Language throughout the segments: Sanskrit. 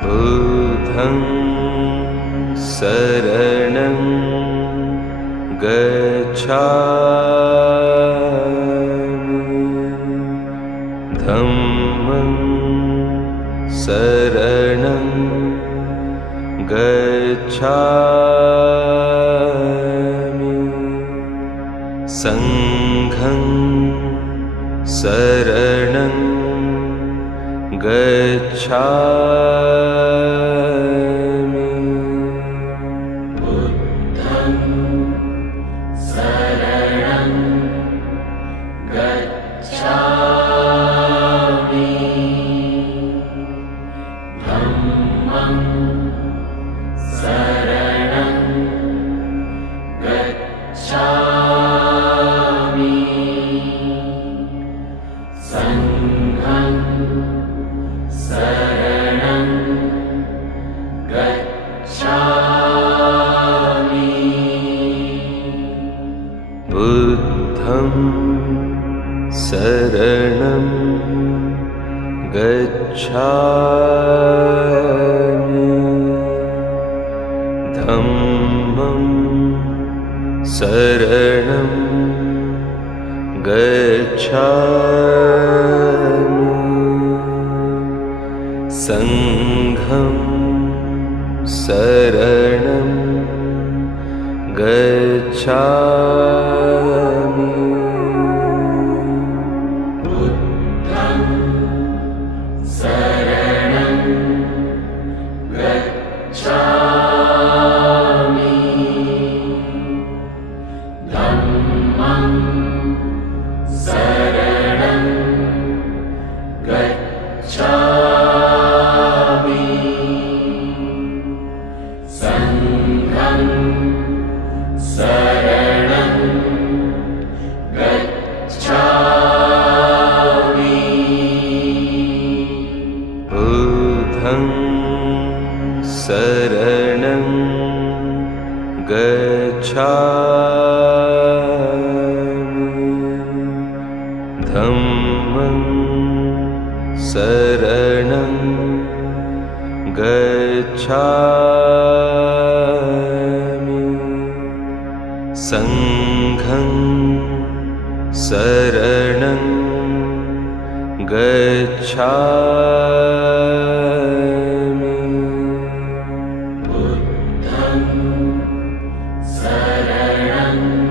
बुद्धं शरणं गच्छामि, धम्मं शरणं गच्छामि, संघं शरणं गच्छामि, बुद्धं शरणं गच्छामि, धम्मं शरणं गच्छामि, संघं शरणं गच्छामि, बुद्धं शरणं गच्छामि, धम्मं शरणं गच्छामि, संघं शरणं गच्छामि, बुद्धं शरणं गच्छामि, धम्मं शरणं गच्छामि, संघं शरणं गच्छामि, बुद्धं शरणं गच्छामि, धम्मं शरणं गच्छामि, संघं शरणं गच्छामि, बुद्धं शरणं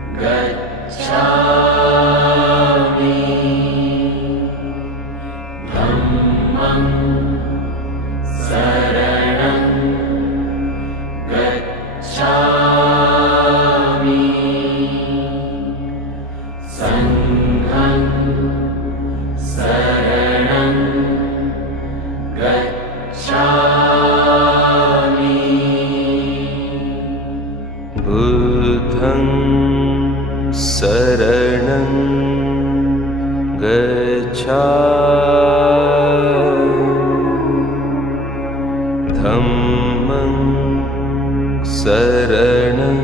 गच्छामि, धम्मं शरणं गच्छामि, संघं शरणं गच्छामि, बुद्धं शरणं गच्छामि, धम्मं शरणं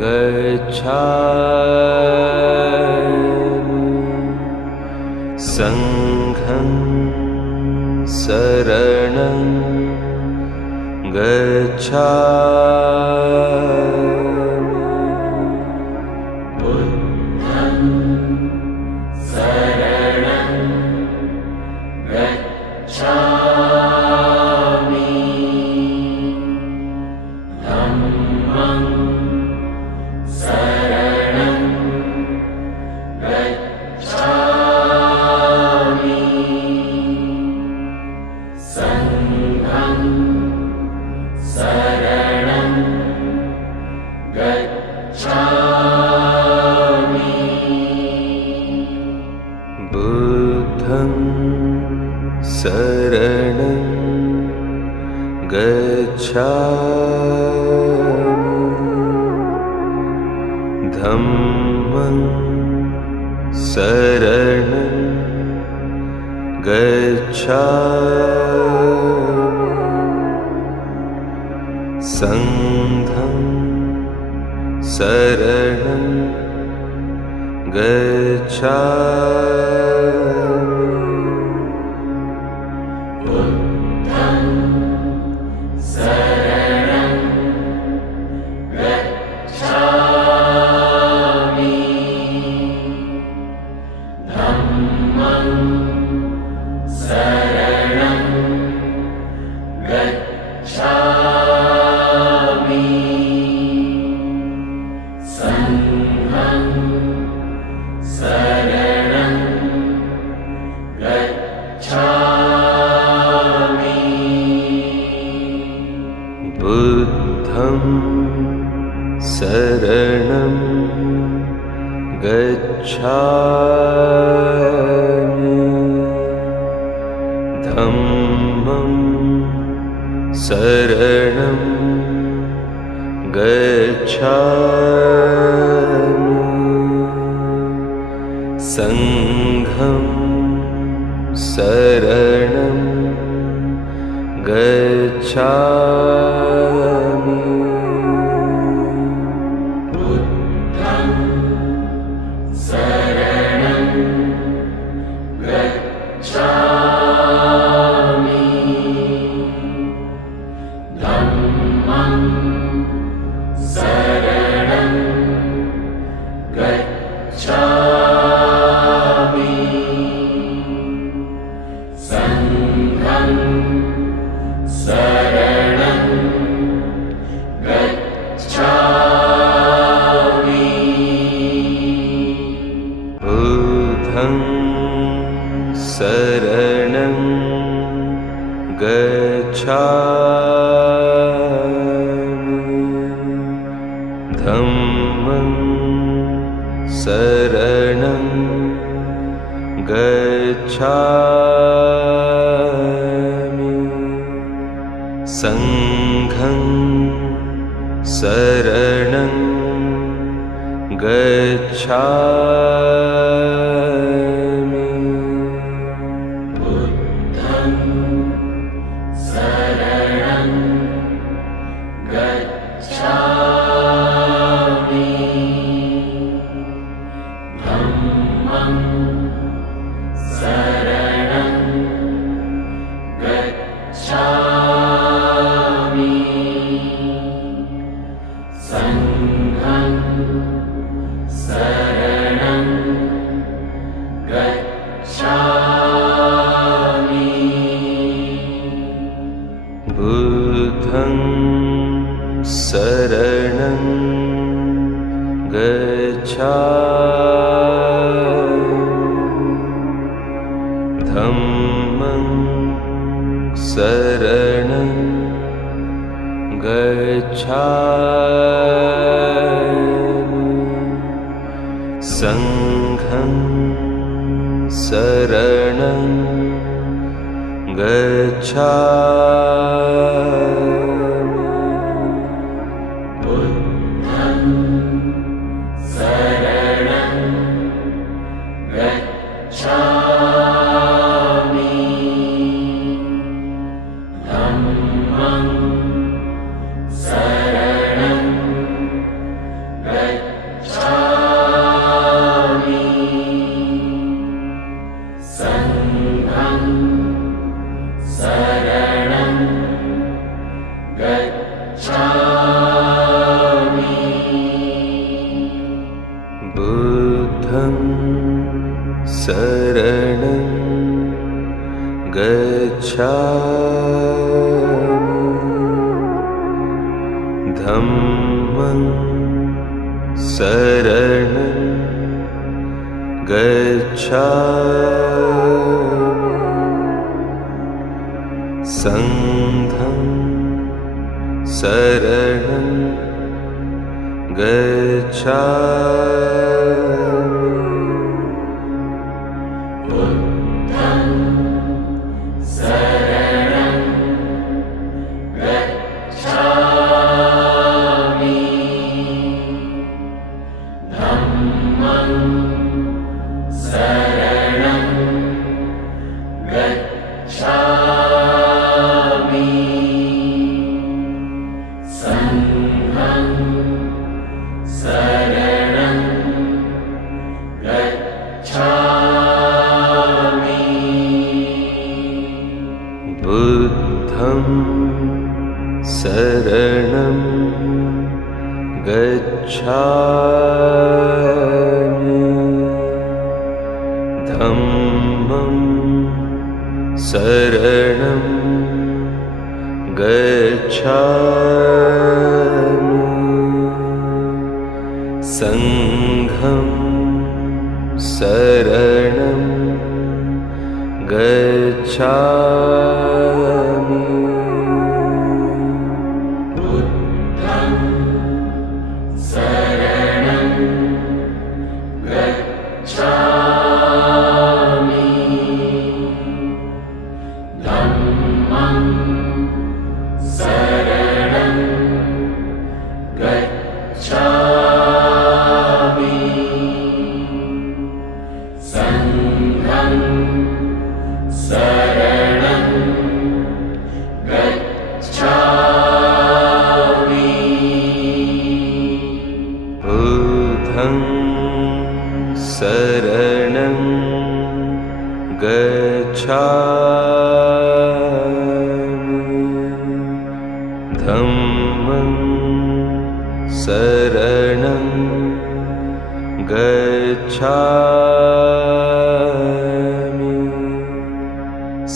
गच्छामि, संघं शरणं गच्छामि, बुद्धं शरणं गच्छामि, धम्मं शरणं गच्छामि, संघं शरणं गच्छामि, शरणं गच्छामि धम्मं शरणं गच्छामि संघं शरणं गच्छामि बुद्धं शरणं गच्छामि धम्मं शरणं गच्छामि संघं शरणं गच्छामि बुद्धं शरणं गच्छामि धम्मं शरणं गच्छामि संघं शरणं गच्छामि बुद्धं शरणं गच्छामि धम्मं शरणं गच्छामि संघं शरणं गच्छामि बुद्धं शरणं गच्छामि धम्मं शरणं गच्छामि संघं शरणं गच्छामि बुद्धं शरणं गच्छामि धम्मं शरणं गच्छामि संघं शरणं गच्छामि बुद्धं शरणं गच्छामि धम्मं शरणं गच्छामि संघं शरणं गच्छामि बुद्धं शरणं गच्छामि धम्मं शरणं गच्छामि संघं शरणं गच्छामि बुद्धं शरणं गच्छामि धम्मं शरणं गच्छामि संघं शरणं गच्छामि बुद्धं शरणं गच्छामि संघं शरणं गच्छामि बुद्धं शरणं गच्छामि धम्मं शरणं गच्छामि संघं शरणं गच्छामि बुद्धं शरणं गच्छामि धम्मं शरणं गच्छामि संघं शरणं गच्छामि बुद्धं शरणं गच्छामि धम्मं शरणं गच्छामि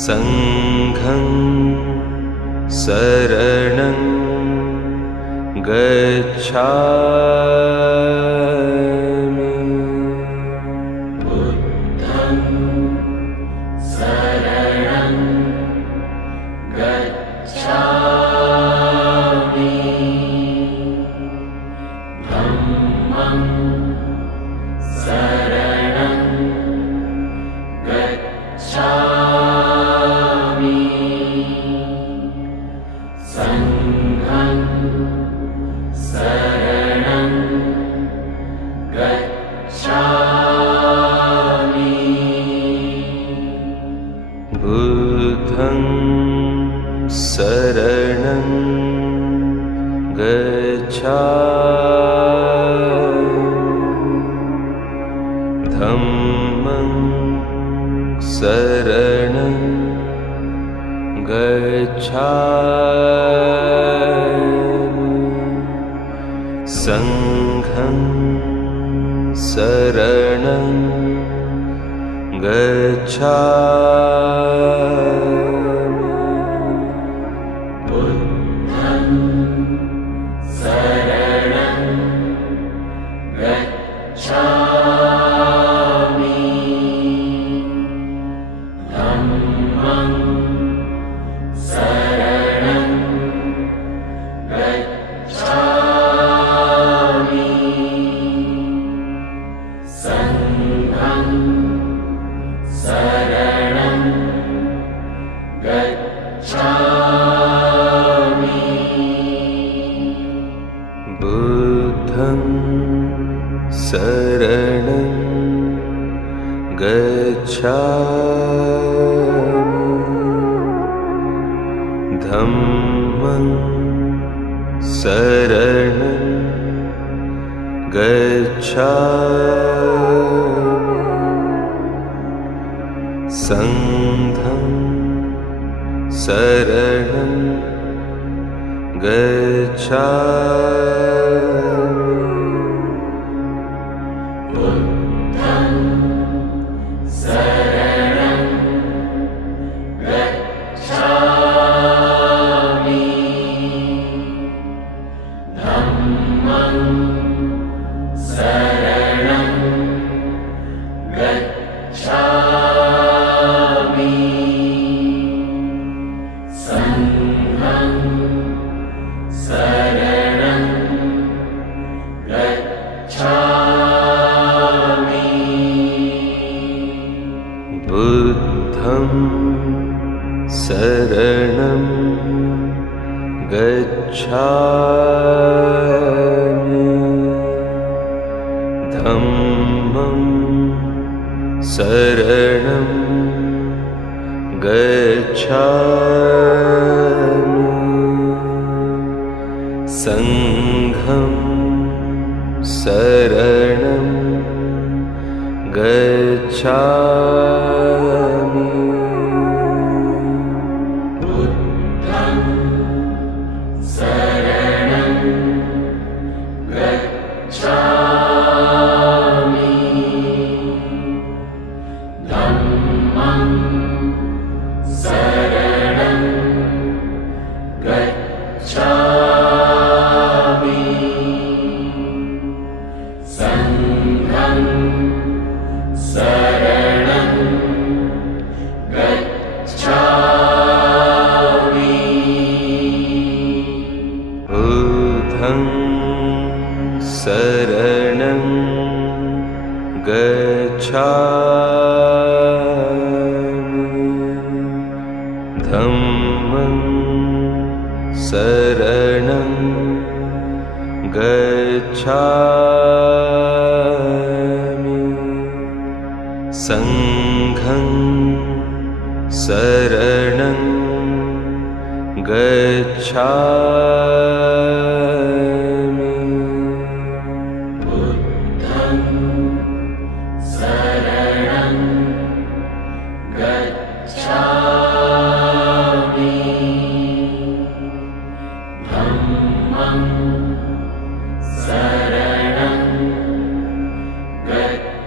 संघं शरणं गच्छामि बुद्धं शरणं गच्छामि धम्मं शरणं गच्छामि संघं शरणं गच्छामि बुद्धं शरणं गच्छामि धम्मं शरणं गच्छामि संघं शरणं गच्छामि बुद्धं शरणं गच्छामि धम्मं शरणं गच्छामि संघं शरणं गच्छामि बुद्धं शरणं गच्छामि धम्मं शरणं गच्छामि संघं शरणं गच्छामि बुद्धं शरणं गच्छामि धम्मं शरणं गच्छामि संघं शरणं गच्छामि बुद्धं शरणं गच्छामि धम्मं शरणं गच्छामि संघं शरणं गच्छामि बुद्धं शरणं गच्छामि धम्मं शरणं गच्छामि संघं शरणं गच्छामि बुद्धं शरणं गच्छामि धम्मं शरणं गच्छामि संघं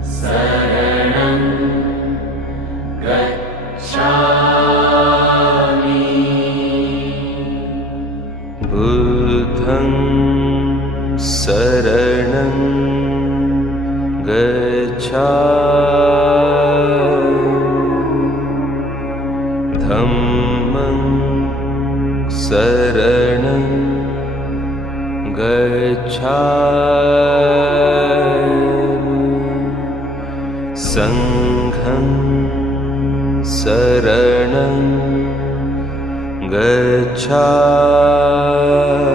शरणं गच्छामि बुद्धं शरणं गच्छामि धम्मं शरणं गच्छामि संघं शरणं गच्छामि बुद्धं शरणं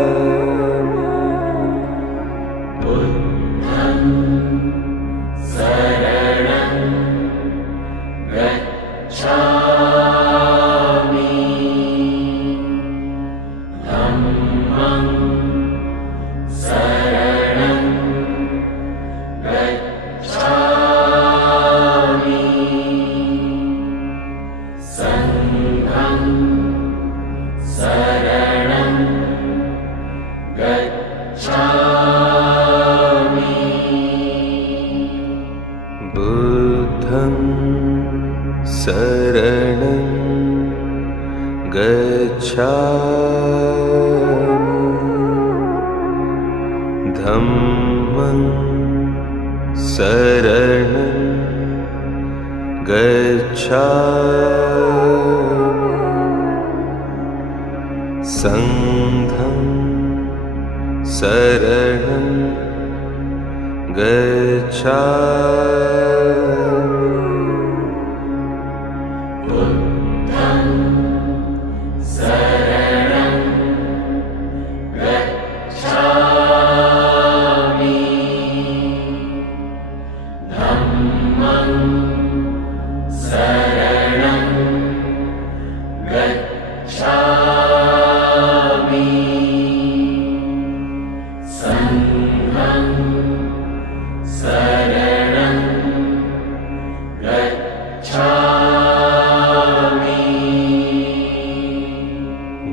गच्छामि धम्मं शरणं गच्छामि संघं शरणं गच्छामि बुद्धं शरणं गच्छामि धम्मं शरणं गच्छामि संघं शरणं गच्छामि बुद्धं शरणं गच्छामि धम्मं शरणं गच्छामि संघं शरणं गच्छामि बुद्धं शरणं गच्छामि धम्मं शरणं गच्छामि संघं शरणं गच्छामि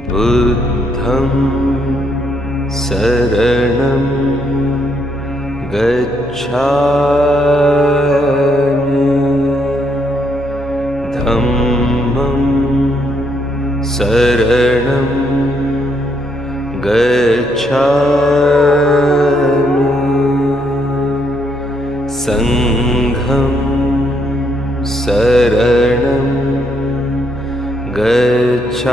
बुद्धं शरणं गच्छामि धम्मं शरणं गच्छामि संघं शरणं गच्छामि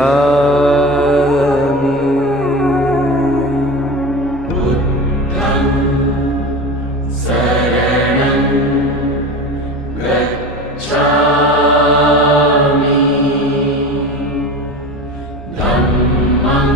बुद्धं शरणं गच्छामि धम्मं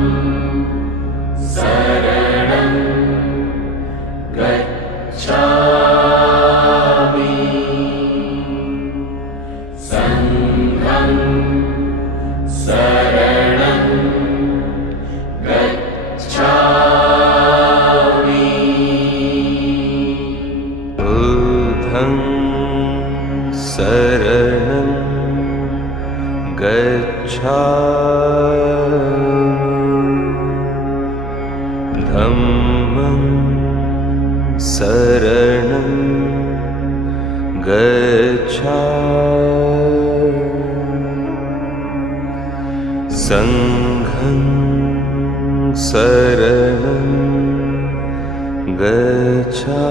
धम्मं शरणं गच्छामि संघं शरणं गच्छामि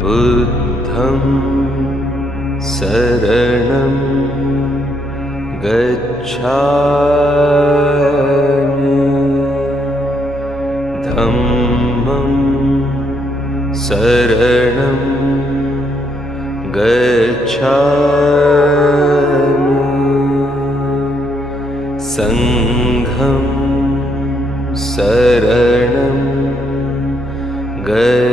बुद्धं शरणं गच्छामि धम्मं शरणं गच्छामि संघं शरणं गच्छामि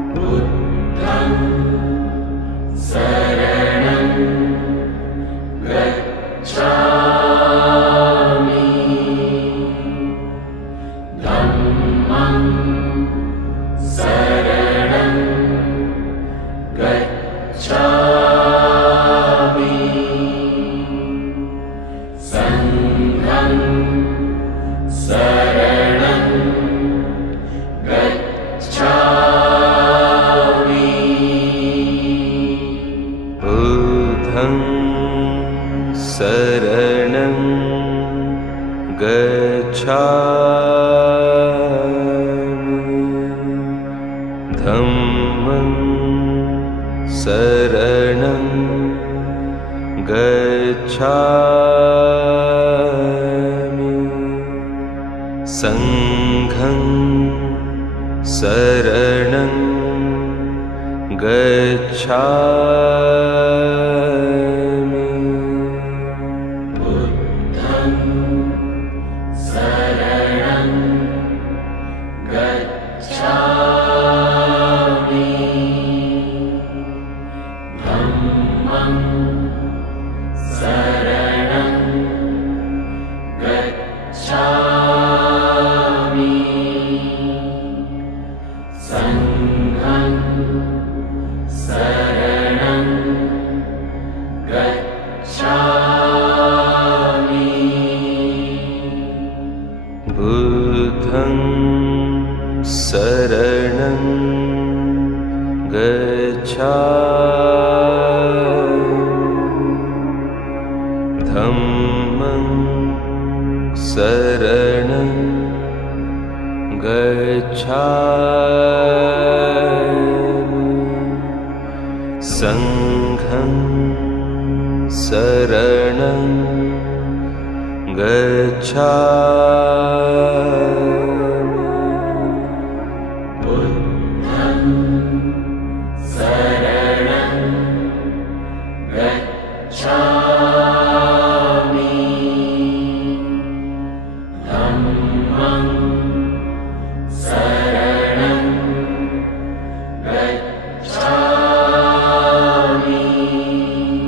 बुद्धं शरणं गच्छामि धम्मं शरणं गच्छामि संघं शरणं गच्छामि बुद्धं शरणं गच्छामि धम्मं शरणं गच्छामि संघं शरणं गच्छामि बुद्धं शरणं गच्छामि धम्मं शरणं गच्छामि संघं शरणं गच्छामि बुद्धं शरणं गच्छामि धम्मं शरणं गच्छामि संघं शरणं गच्छामि बुद्धं शरणं गच्छामि धम्मं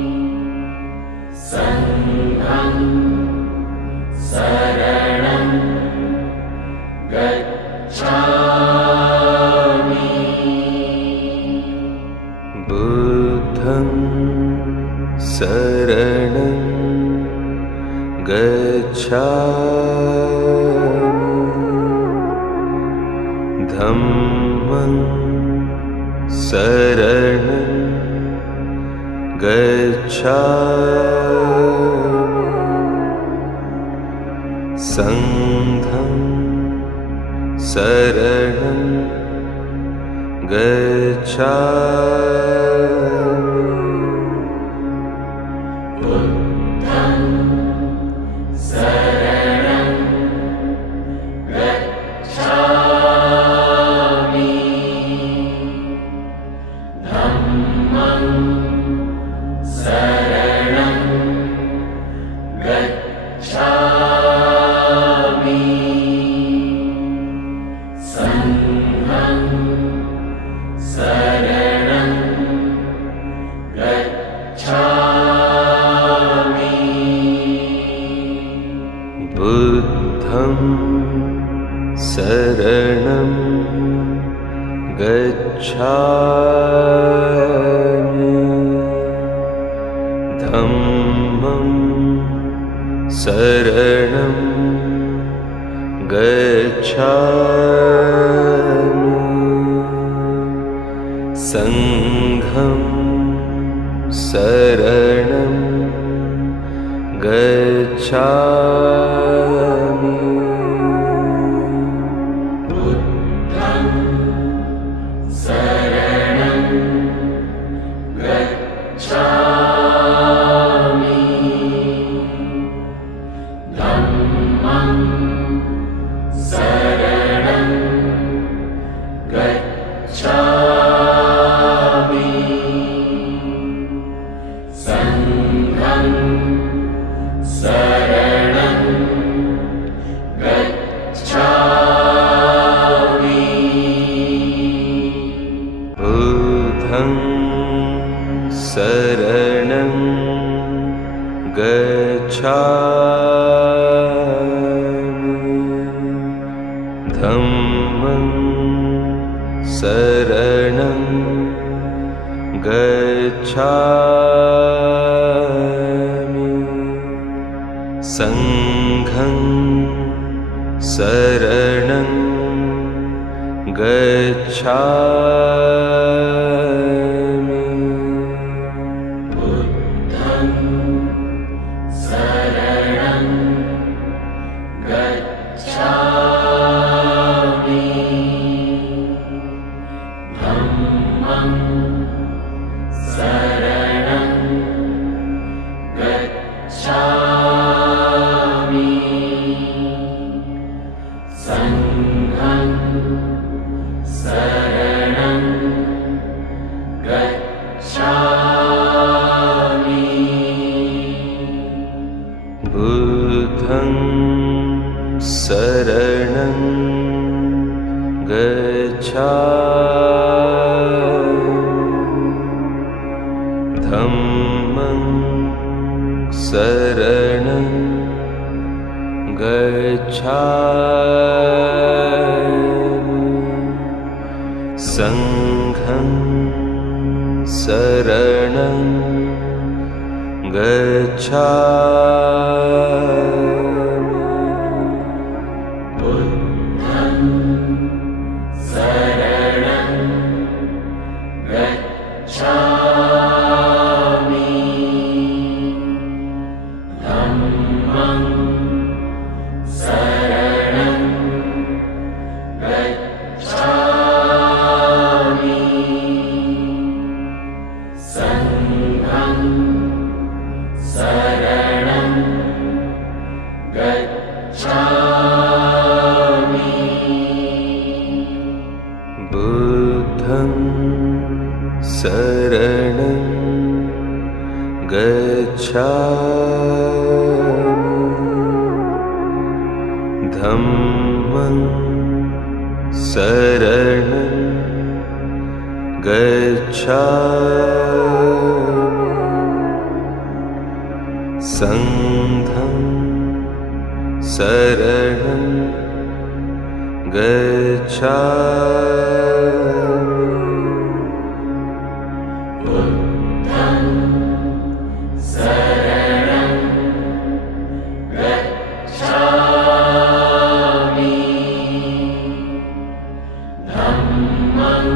शरणं गच्छामि संघं शरणं गच्छामि बुद्धं शरणं गच्छामि धम्मं शरणं गच्छामि संघं शरणं गच्छामि बुद्धं शरणं गच्छामि धम्मं शरणं गच्छामि संघं शरणं गच्छामि बुद्धं शरणं गच्छामि धम्मं शरणं गच्छामि संघं शरणं गच्छामि बुद्धं शरणं गच्छामि धम्मं शरणं गच्छामि संघं शरणं गच्छामि बुद्धं शरणं गच्छामि धम्मं शरणं गच्छामि संघं शरणं गच्छामि बुद्धं शरणं गच्छामि धम्मं शरणं गच्छामि संघं शरणं गच्छामि बुद्धं शरणं गच्छामि धम्मं शरणं गच्छामि संघं शरणं गच्छामि बुद्धं शरणं गच्छामि धम्मं शरणं गच्छामि संघं शरणं गच्छामि बुद्धं शरणं गच्छामि धम्मं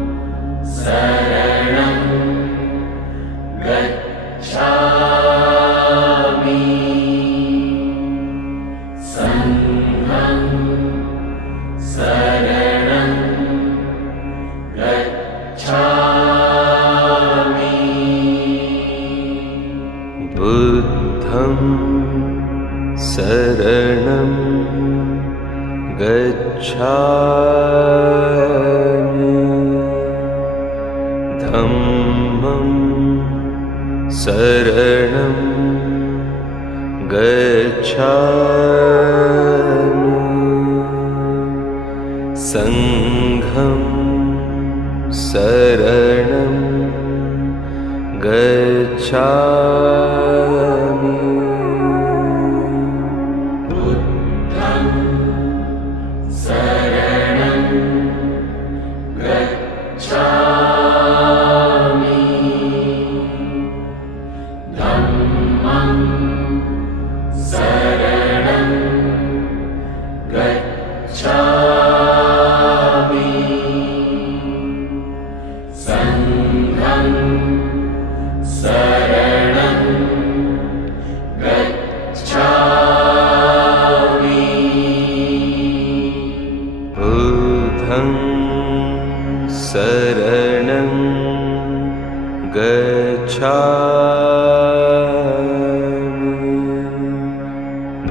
शरणं गच्छामि संघं शरणं गच्छामि बुद्धं शरणं गच्छामि धम्मं शरणं गच्छामि संघं शरणं गच्छामि बुद्धं शरणं गच्छामि धम्मं शरणं गच्छामि संघं शरणं गच्छामि बुद्धं शरणं गच्छामि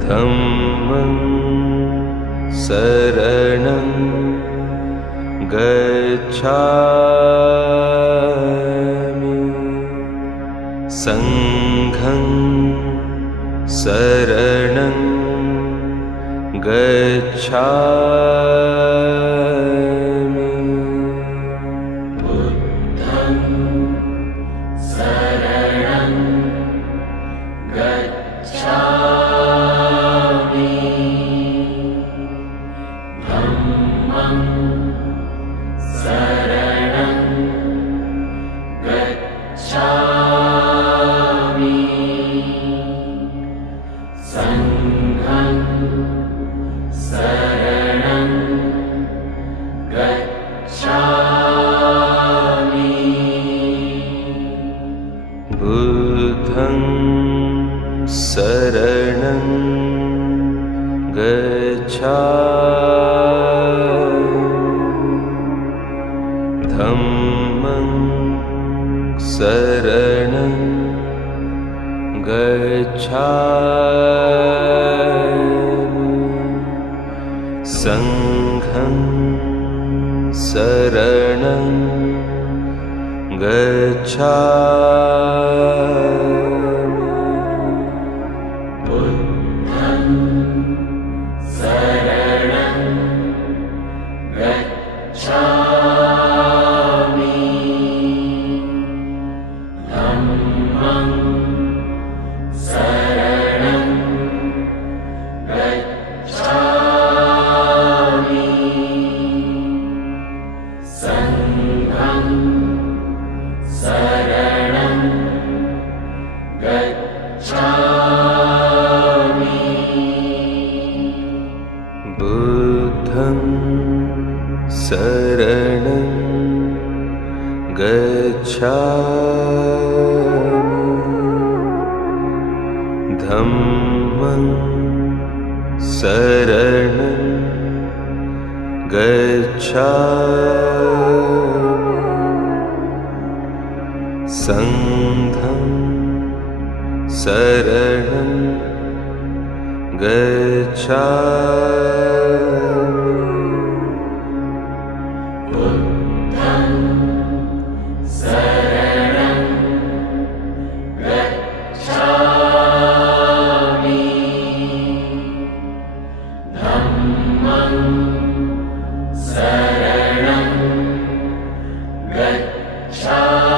धम्मं शरणं गच्छामि संघं शरणं गच्छामि बुद्धं शरणं गच्छामि धम्मं शरणं गच्छामि संघं शरणं गच्छामि बुद्धं शरणं गच्छामि धम्मं शरणं गच्छामि संघं शरणं गच्छामि बुद्धं शरणं गच्छामि धम्मं शरणं गच्छामि संघं शरणं गच्छामि बुद्धं शरणं गच्छामि धम्मं शरणं गच्छामि संघं शरणं गच्छामि बुद्धं शरणं गच्छामि धम्मं शरणं गच्छामि संघं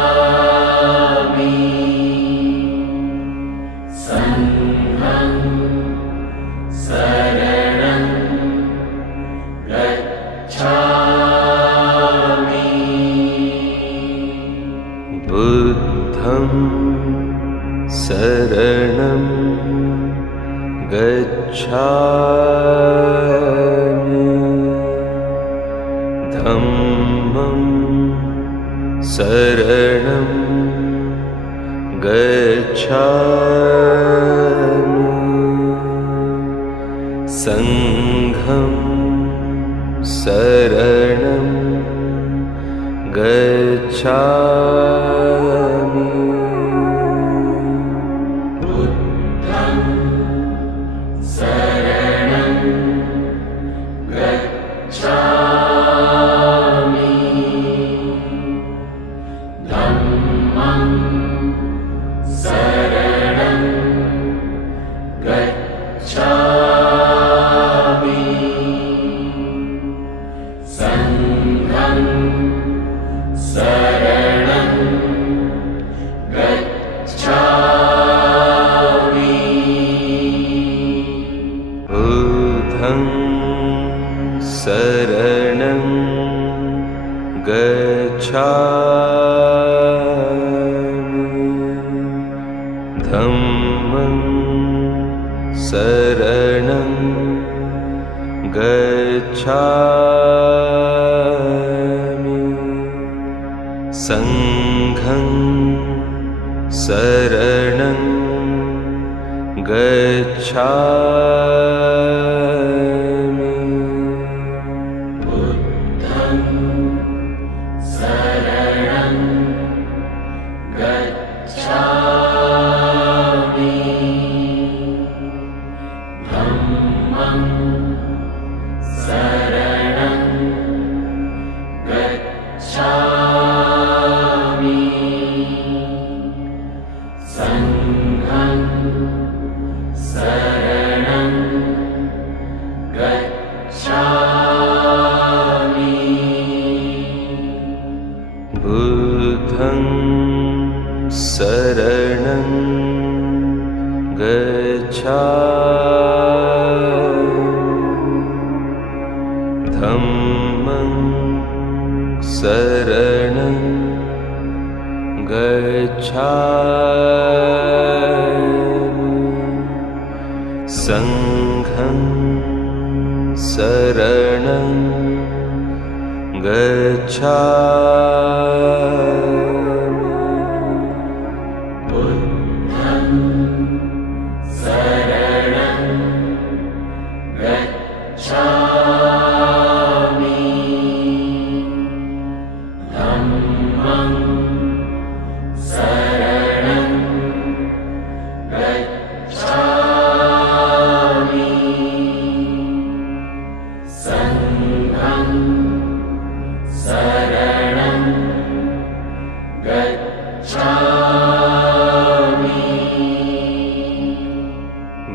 शरणं गच्छामि बुद्धं शरणं गच्छामि धम्मं शरणं गच्छामि संघं शरणं गच्छामि बुद्धं शरणं गच्छामि धम्मं शरणं गच्छामि संघं शरणं गच्छामि बुद्धं शरणं गच्छामि धम्मं शरणं गच्छामि संघं शरणं गच्छामि बुद्धं शरणं गच्छामि बुद्धं शरणं गच्छामि धम्मं शरणं गच्छामि संघं शरणं गच्छामि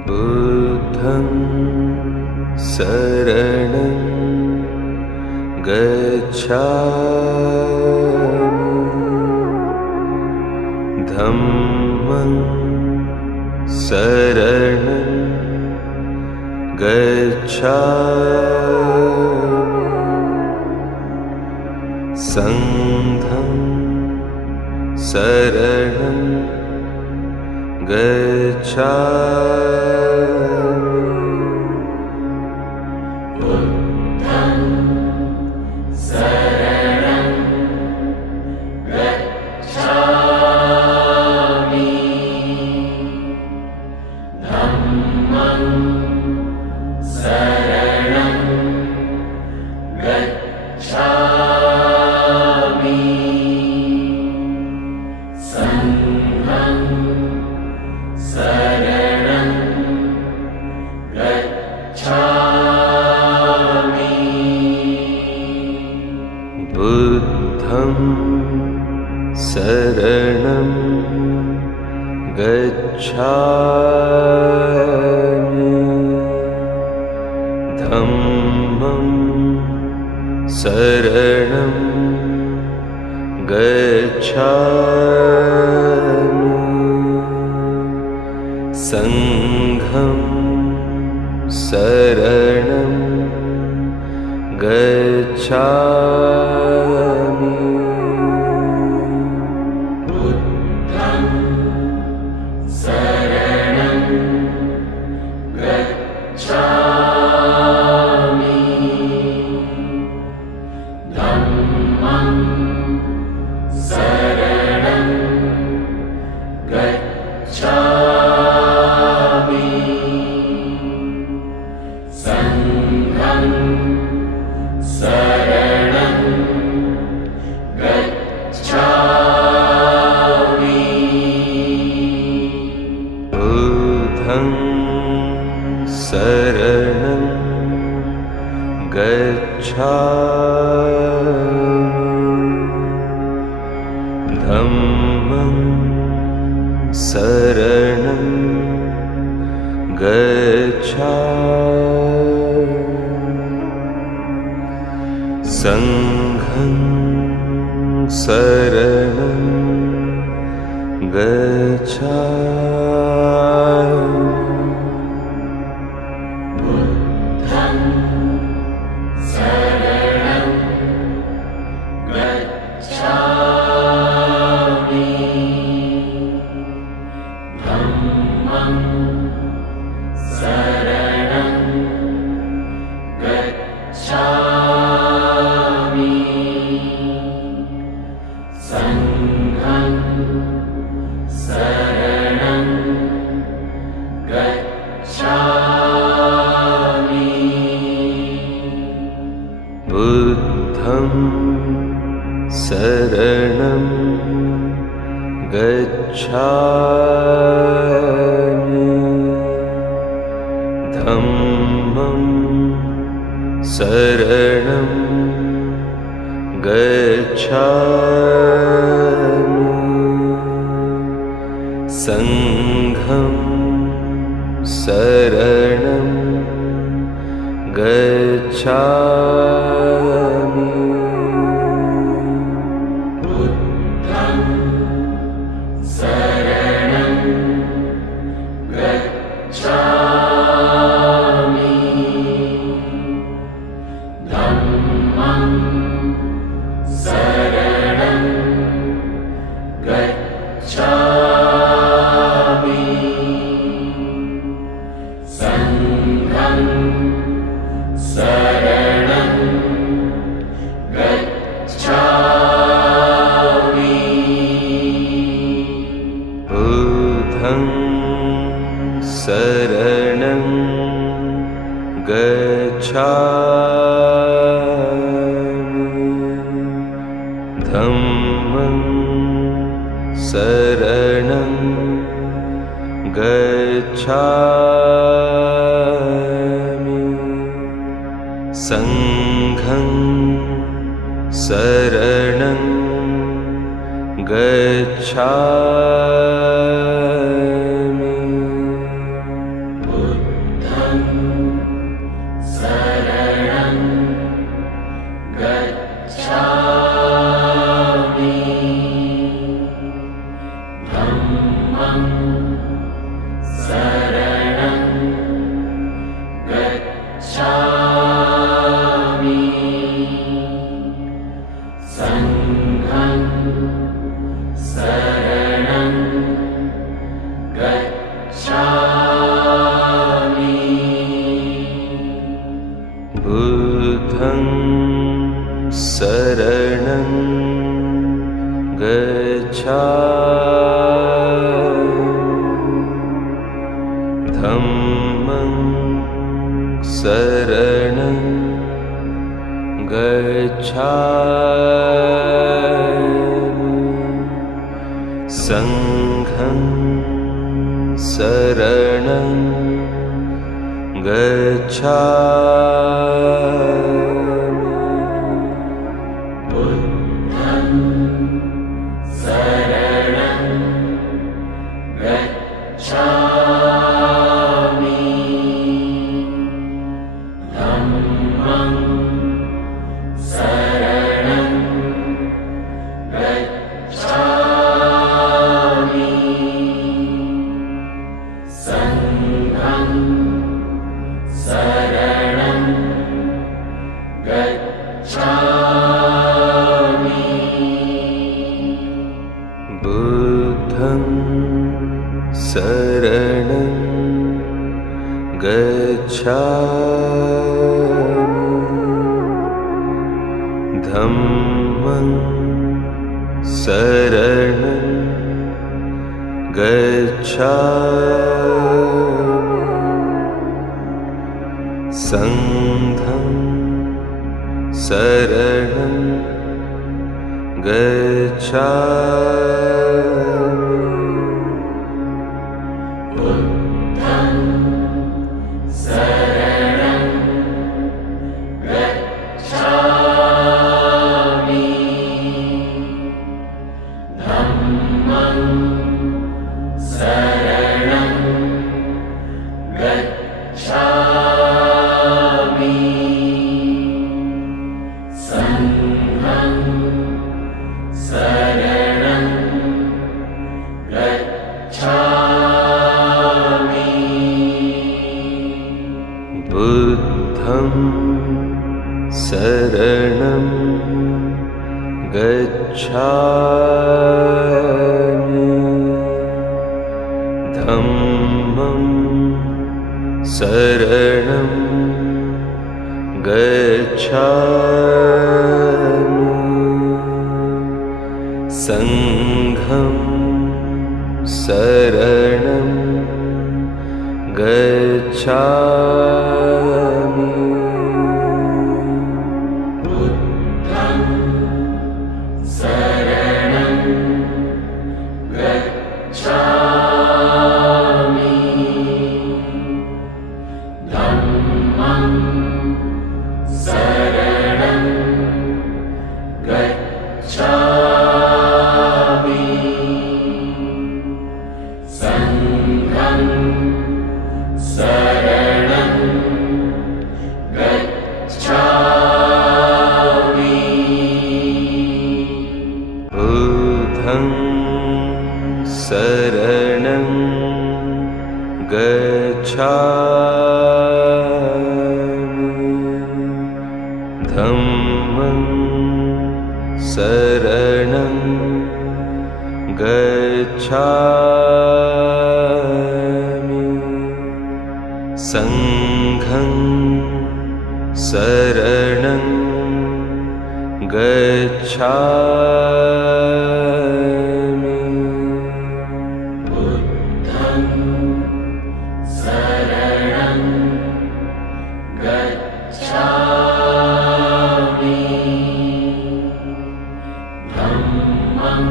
बुद्धं शरणं गच्छामि धम्मं शरणं गच्छामि संघं शरणं गच्छामि बुद्धं शरणं गच्छामि धम्मं शरणं गच्छामि संघं शरणं गच्छामि बुद्धं शरणं गच्छामि धम्मं शरणं गच्छामि संघं शरणं गच्छामि बुद्धं शरणं गच्छामि धम्मं शरणं गच्छामि संघं शरणं गच्छामि बुद्धं शरणं गच्छामि धम्मं शरणं गच्छामि संघं शरणं गच्छामि बुद्धं शरणं गच्छामि धम्मं शरणं गच्छामि संघं शरणं गच्छामि बुद्धं शरणं गच्छामि धम्मं शरणं गच्छामि संघं शरणं गच्छामि बुद्धं शरणं गच्छामि धम्मं शरणं गच्छामि संघं शरणं गच्छामि शरणं गच्छामि संघं शरणं गच्छामि बुद्धं शरणं गच्छामि धम्मं शरणं गच्छामि संघं शरणं गच्छामि बुद्धं शरणं गच्छामि धम्मं शरणं गच्छामि संघं शरणं गच्छामि बुद्धं शरणं गच्छामि धम्मं शरणं गच्छामि संघं शरणं गच्छामि बुद्धं शरणं गच्छामि धम्मं शरणं गच्छामि संघं शरणं गच्छामि बुद्धं शरणं गच्छामि धम्मं शरणं गच्छामि संघं शरणं गच्छामि बुद्धं शरणं गच्छामि धम्मं शरणं गच्छामि संघं शरणं गच्छामि बुद्धं शरणं गच्छामि धम्मं शरणं गच्छामि संघं शरणं गच्छामि बुद्धं शरणं गच्छामि धम्मं शरणं गच्छामि संघं शरणं गच्छामि बुद्धं शरणं गच्छामि धम्मं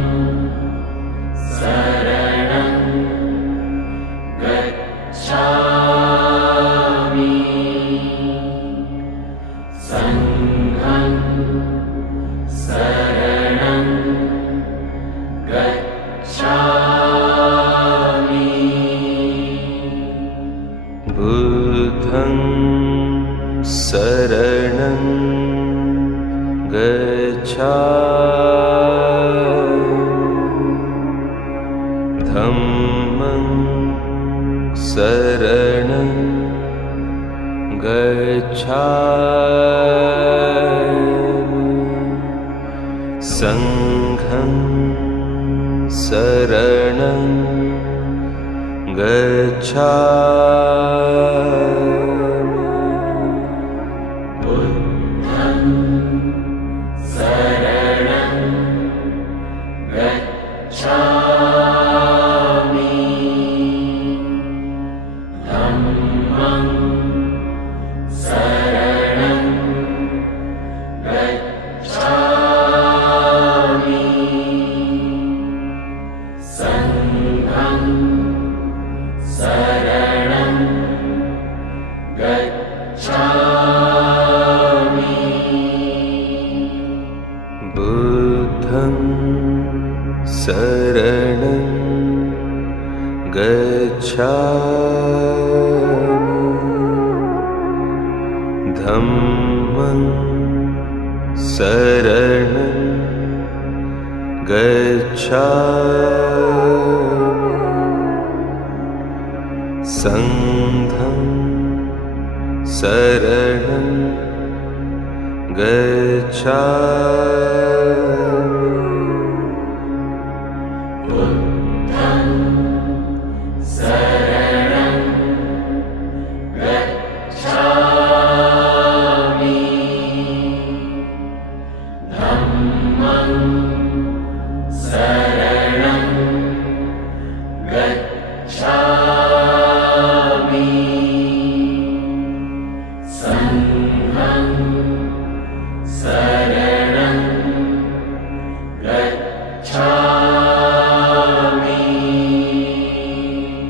धम्मं शरणं गच्छामि संघं शरणं गच्छामि बुद्धं शरणं गच्छामि धम्मं शरणं गच्छामि संघं शरणं गच्छामि बुद्धं शरणं गच्छामि धम्मं शरणं गच्छामि संघं शरणं गच्छामि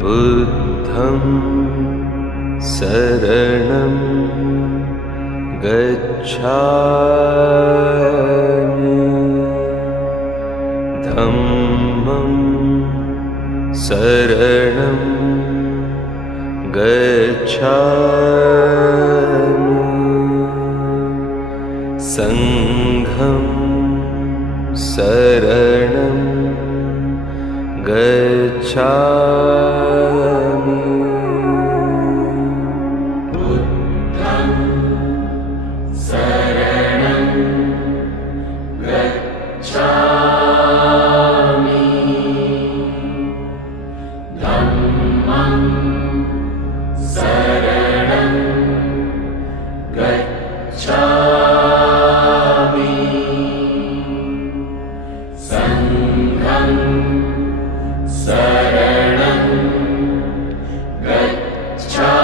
बुद्धं शरणं गच्छामि धम्मं शरणं गच्छामि संघं शरणं गच्छामि बुद्धं शरणं गच्छामि धम्मं शरणं गच्छामि संघं शरणं गच्छामि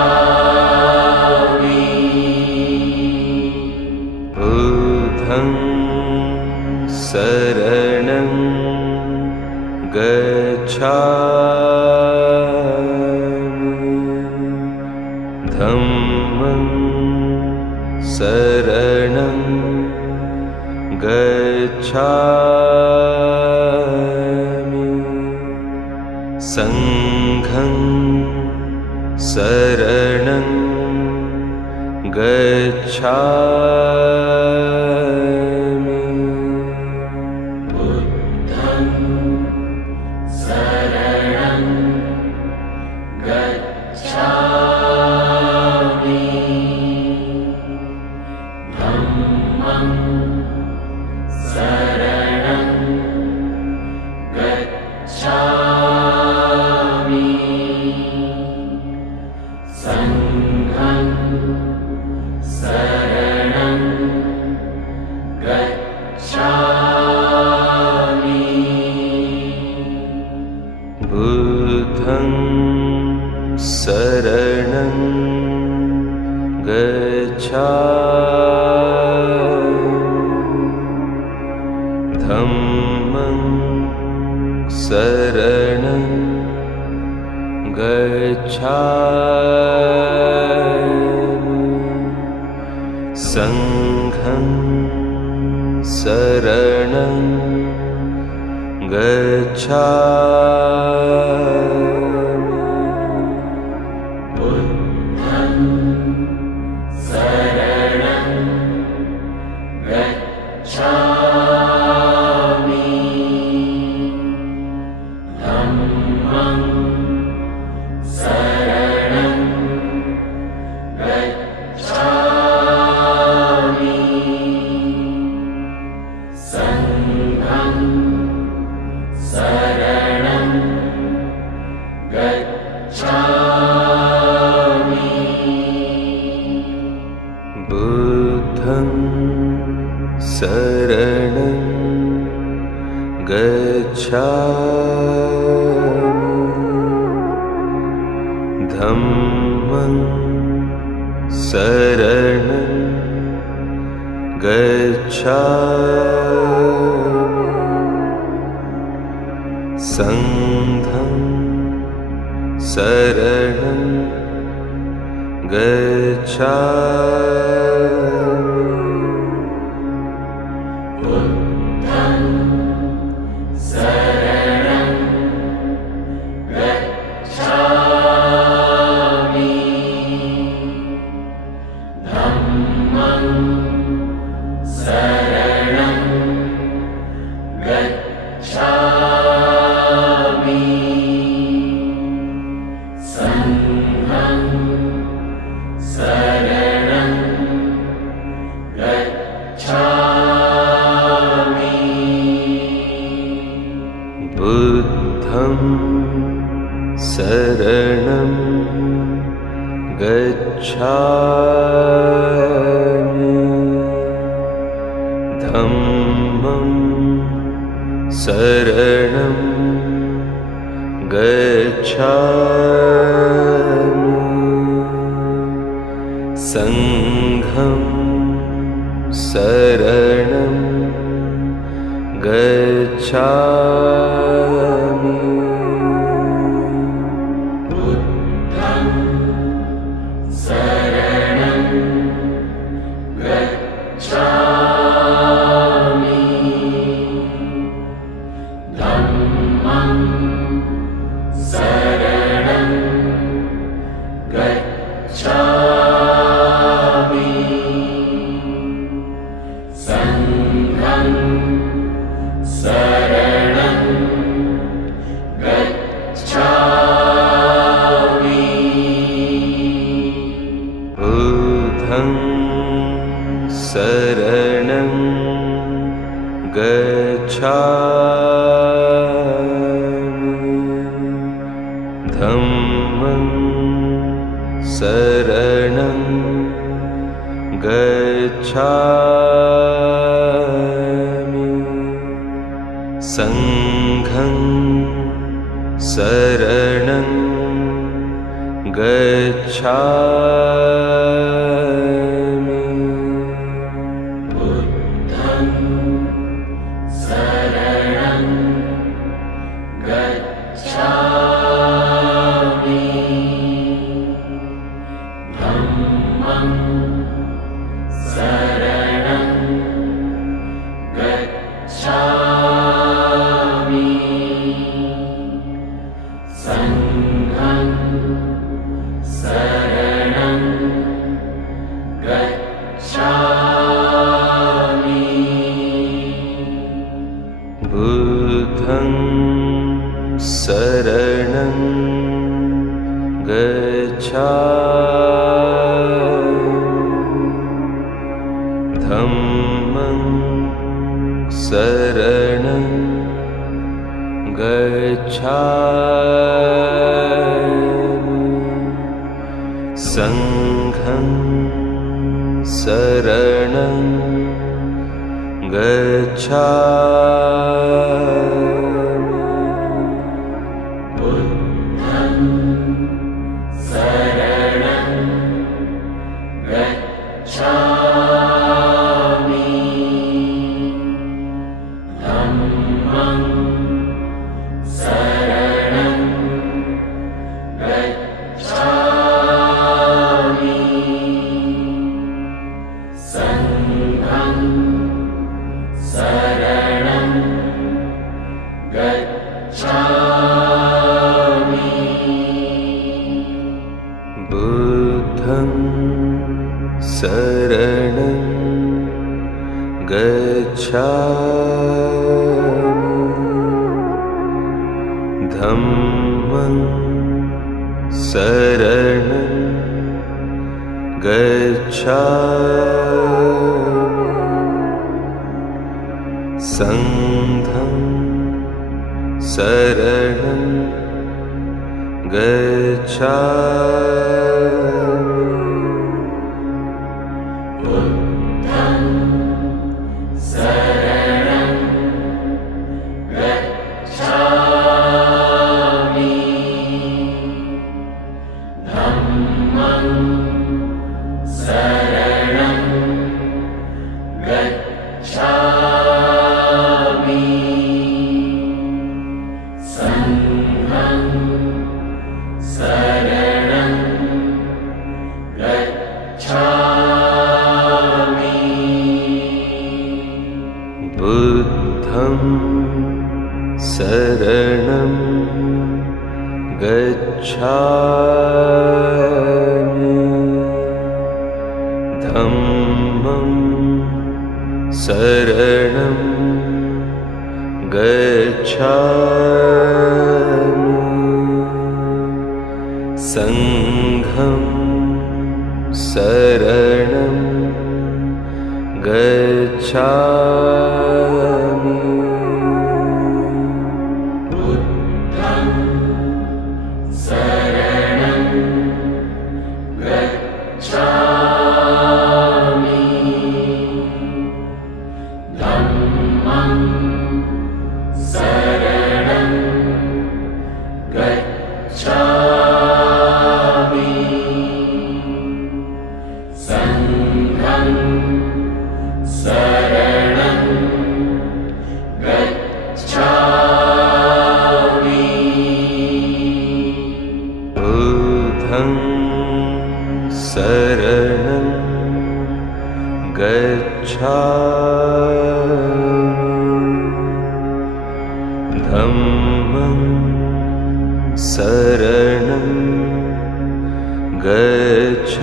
बुद्धं शरणं गच्छामि धम्मं शरणं गच्छामि संघं शरणं गच्छामि बुद्धं शरणं गच्छामि धम्मं शरणं गच्छामि संघं शरणं गच्छामि बुद्धं शरणं गच्छामि धम्मं शरणं गच्छामि संघं शरणं गच्छामि बुद्धं शरणं गच्छामि धम्मं शरणं गच्छामि संघं शरणं गच्छामि बुद्धं शरणं गच्छामि गच्छामि धम्मं शरणं गच्छामि संघं शरणं गच्छामि बुद्धं शरणं गच्छामि धम्मं शरणं गच्छामि संघं शरणं गच्छामि बुद्धं शरणं गच्छामि धम्मं शरणं गच्छामि संघं शरणं गच्छामि बुद्धं शरणं गच्छामि धम्मं शरणं गच्छामि संघं शरणं गच्छामि बुद्धं शरणं गच्छामि धम्मं शरणं गच्छामि संघं शरणं गच्छामि बुद्धं शरणं गच्छामि धम्मं शरणं गच्छामि संघं शरणं गच्छामि बुद्धं शरणं गच्छामि धम्मं शरणं गच्छामि संघं शरणं गच्छामि बुद्धं शरणं गच्छामि धम्मं शरणं गच्छामि संघं शरणं गच्छामि बुद्धं शरणं गच्छामि धम्मं शरणं गच्छामि संघं शरणं गच्छामि बुद्धं शरणं शरणं गच्छामि धम्मं शरणं गच्छामि संघं शरणं गच्छामि बुद्धं शरणं गच्छामि धम्मं शरणं गच्छामि संघं शरणं गच्छामि बुद्धं शरणं गच्छामि धम्मं शरणं गच्छामि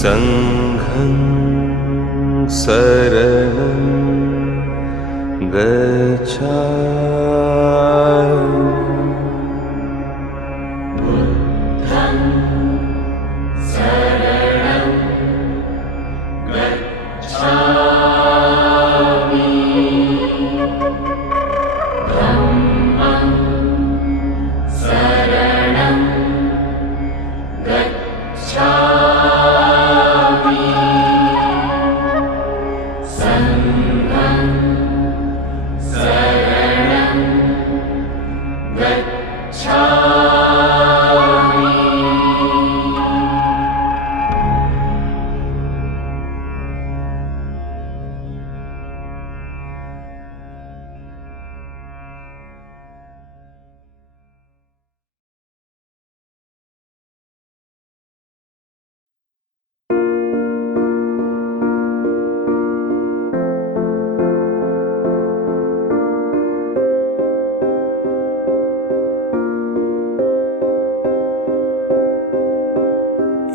संघं शरणं गच्छामि बुद्धं शरणं गच्छामि धम्मं शरणं गच्छामि संघं शरणं गच्छामि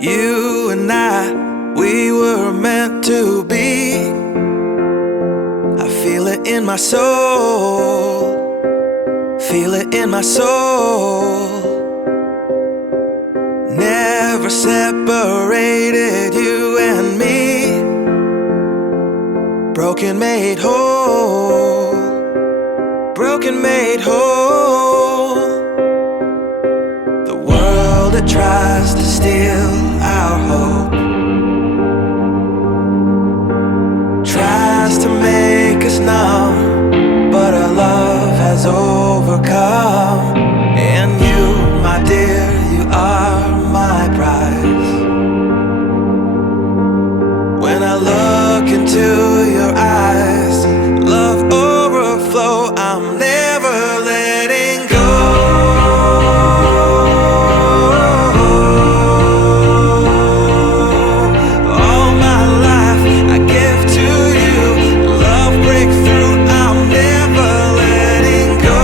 You and I, we were meant to be. I feel it in my soul. Feel it in my soul. Never separated, you and me. Broken made whole. Broken made whole. The world that tries to steal our hope tries to make us numb, but our love has overcome. And you, my dear, you are my prize. When I look into your eyes, love overflow, I'm never letting go. All my life I give to you. Love breakthrough, I'm never letting go.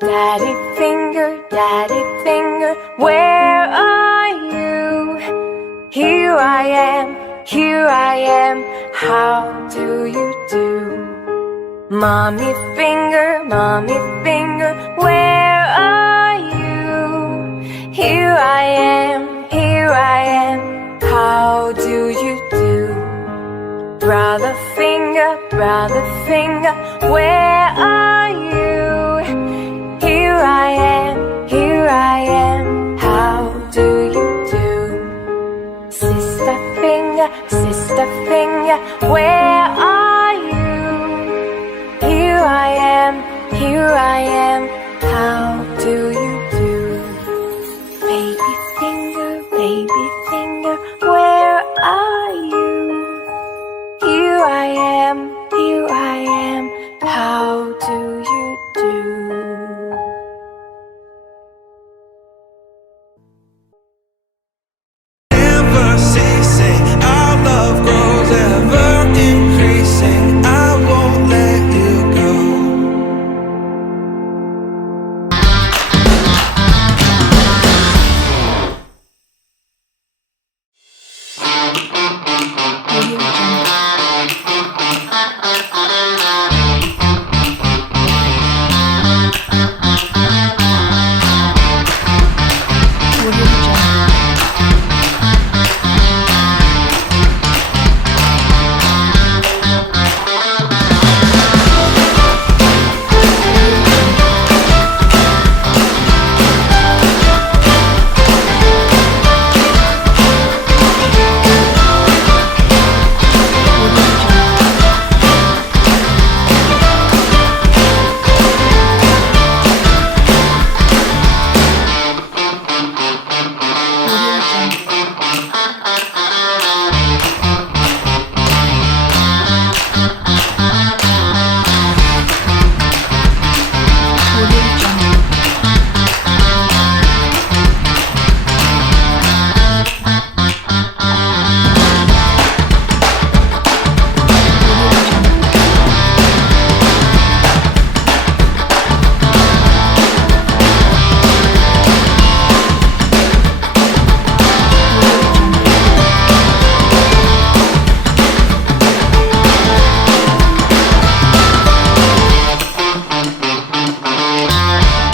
Daddy finger, where are you? Here I am, how do you do? Mommy finger, where are you? Here I am, how do you do? Brother finger, where are you? Here I am, how do you do? Sister finger, where are you? Here I am, how do you do? Baby finger, where are you? Here I am, how do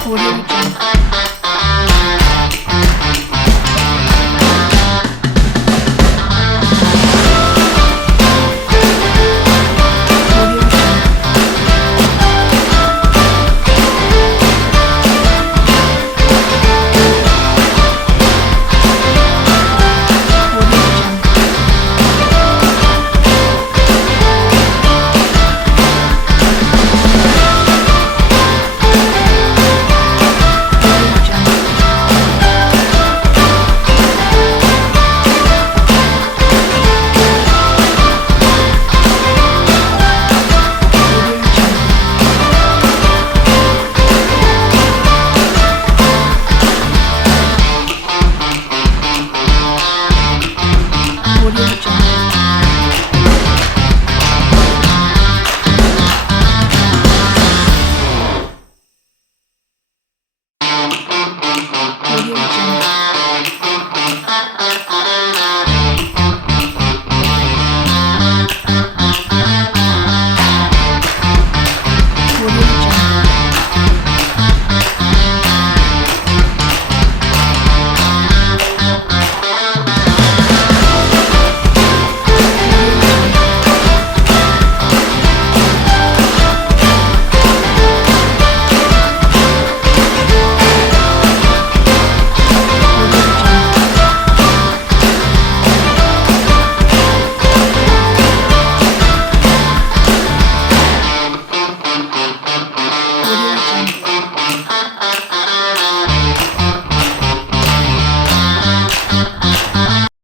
Audio Jungle. Audio Jungle. Audio Jungle. Audio Jungle. Audio Jungle. Audio Jungle. Audio Jungle.